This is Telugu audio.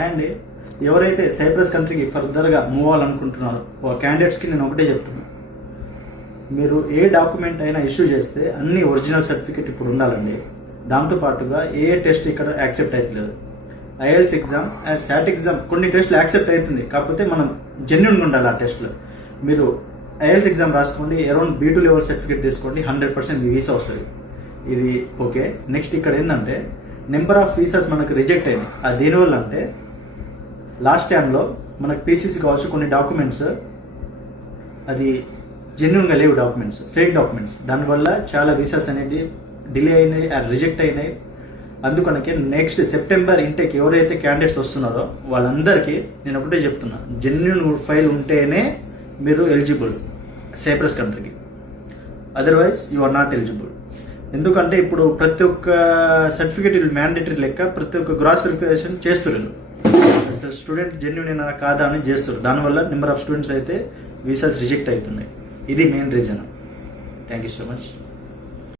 అండ్ ఎవరైతే సైప్రస్ కంట్రీకి ఫర్దర్గా మూవ్ అవ్వాలనుకుంటున్నారో క్యాండిడేట్స్కి నేను ఒకటే చెప్తున్నాను, మీరు ఏ డాక్యుమెంట్ అయినా ఇష్యూ చేస్తే అన్ని ఒరిజినల్ సర్టిఫికేట్ ఇప్పుడు ఉండాలండి. దాంతోపాటుగా ఏ టెస్ట్ ఇక్కడ యాక్సెప్ట్ అవుతలేదు. IELTS exam and SAT exam కొన్ని టెస్ట్లు యాక్సెప్ట్ అవుతుంది, కాకపోతే మనం జెన్యున్గా ఉండాలి ఆ టెస్ట్లో. మీరు ఐఎల్స్ ఎగ్జామ్ రాసుకోండి, అరౌండ్ B2 లెవెల్ సర్టిఫికేట్ తీసుకోండి, 100% వీసా వస్తుంది. ఇది ఓకే. నెక్స్ట్ ఇక్కడ ఏంటంటే నెంబర్ ఆఫ్ వీసాస్ మనకు రిజెక్ట్ అయినాయి. అది దేనివల్ల అంటే లాస్ట్ టైంలో మనకు PCC కావచ్చు కొన్ని డాక్యుమెంట్స్ అది జెన్యున్గా లేవు, డాక్యుమెంట్స్ ఫేక్ డాక్యుమెంట్స్. దానివల్ల చాలా వీసాస్ అనేవి డిలే అయినాయి, రిజెక్ట్ అయినాయి. అందుకనకే నెక్స్ట్ సెప్టెంబర్ ఇంటేక్ ఎవరైతే క్యాండిడేట్స్ వస్తున్నారో వాళ్ళందరికీ నేను ఒకటే చెప్తున్నా, జెన్యున్ ఫైల్ ఉంటేనే మీరు ఎలిజిబుల్ సైప్రస్ కంట్రీకి, otherwise you are not eligible. ఎందుకంటే ఇప్పుడు ప్రతి ఒక్క సర్టిఫికేట్ మ్యాండేటరీ లెక్క ప్రతి ఒక్క గ్రాస్ వెరిఫికేషన్ చేస్తున్నారు. అసలు స్టూడెంట్ జెన్యున్ అయినా కాదా అని చేస్తారు. దానివల్ల నెంబర్ ఆఫ్ స్టూడెంట్స్ అయితే వీసాస్ రిజెక్ట్ అవుతున్నాయి. ఇది main reason. Thank you so much.